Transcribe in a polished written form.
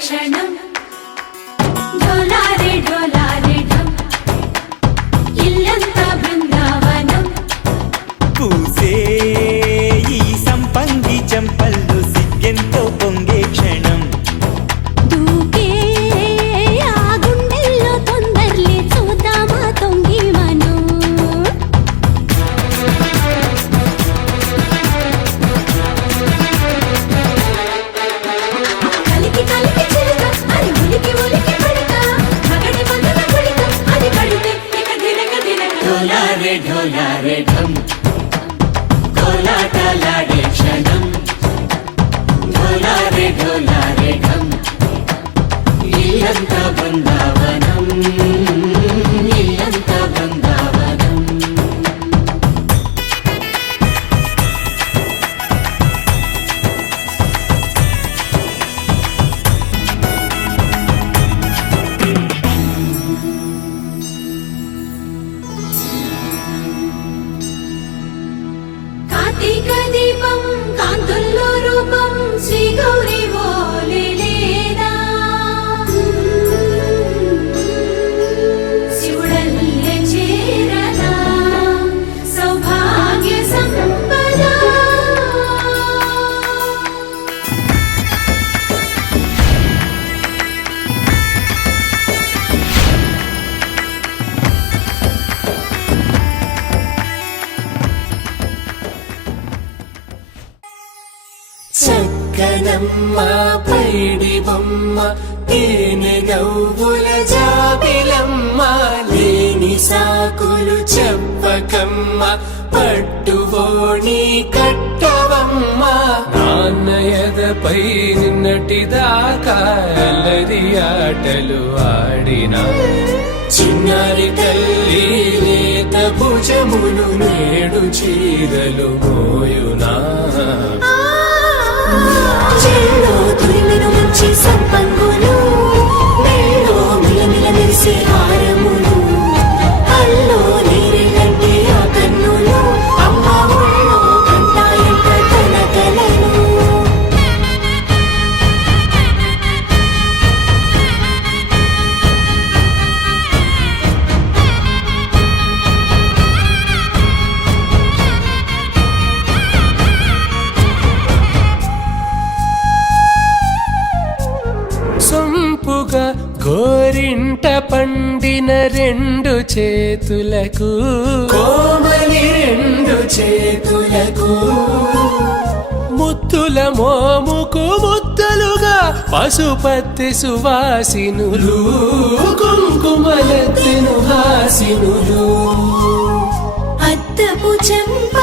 క్షణం డోలారే డోలారే ఢం ఇల్లంతా బృందావనం పూసే ఈ సంపంగి చంపల్లో సిగ్గెంతో పొంగే క్షణం దూకే ఆ గుండెల్లో తొందర్లే చూద్దామా తొంగి మనం కలికి కలికి చిలుక అది ఉలికి ఉలికి పడక మగడి మగల పులిక అది పడితే ఇక దినక దినక డోలారే డోలారే ఢం కోలాటలాడే క్షణం డోలారే డోలారే ఢం ఇల్లంతా బృందావనం ఇల్లంతా బృందావనం కార్తీక దీపం కాంతుల్లో రూపం శ్రీ గౌరీ ఓలే లేదా శివుడల్లే చేరదా సౌభాగ్య సంపద చక్కనమ్మ పైడి బొమ్మ తేనె నవ్వుల జాబిలమ్మ లేని సాకులు చెప్పకమ్మ పట్టువోణి కట్టవమ్మ నాన్నయదపై నిన్నటిదాకా అల్లరి ఆటలు ఆడిన చిన్నారి తల్లి లేత భుజములు నేడు చీరలు మోయునా చెల్లో తురిమెను మంచి సంపంగులు మెల్లో మిలమిల మెరిసే హారములు అల్లో నీరెళ్ళంటే ఆ కన్నులు అమ్మ ఒళ్ళో కంటాయంట తన కలను కోరిన రెండు చేతులకు కోమలి రెండు చేతులకు ముత్తుల మోముకు ముద్దలుగా పశుపతి సువాసినులు కుంకుమలెత్తిను హాసినులు అద్దపు చెంప